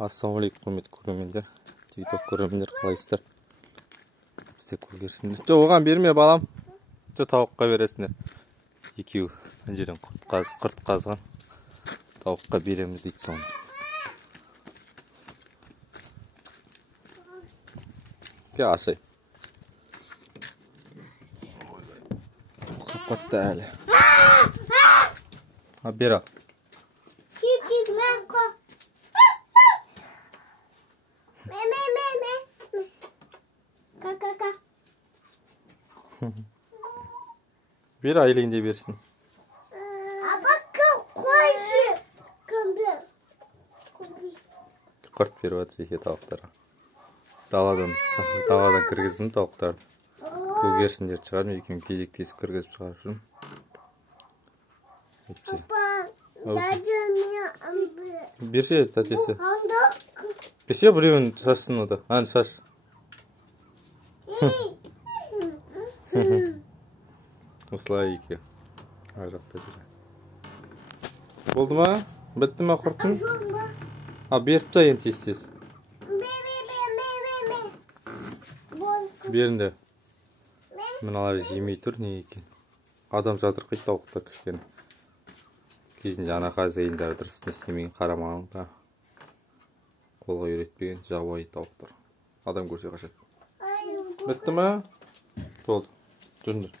Ассалаумағалейкум, құрметті көрермендер, TikTok көрермендер, қалайсыздар? Бізде көргенсіңдер. Жоқ, оған берме балам. Жоқ, тауыққа бересіңдер. Екеуі ана жерден құрт қазған. Тауыққа береміз дейді соны. Кел ашай. Қапатты әлі. Бер ал. Бер айлейінде берсін. Құрт беріп жатыр еке тауықтарға. Даладан кіргіздің тауықтарды. Көгершіндер шығармын, екеуін кезектесіп кіргізіп шығарып жүрмін. Берсе тәтесі. Берсе біреуін шашсын ода. Аны шаш. Осылай еке. Ар жақта жүр. Болды ма? Бітті ма құртың? Беріп та енді тез. Берінде. Мыналар жемей тұр, не екен? Адам жатырқайды тауықтар кішкене. Кезінде ана хозяиндары дұрыс не істемеген, қарамаған ба. Қолға үйретпеген жабайы тауықтар. Адам көрсе қашады. Бітті ма? Болды. Жүріңдер.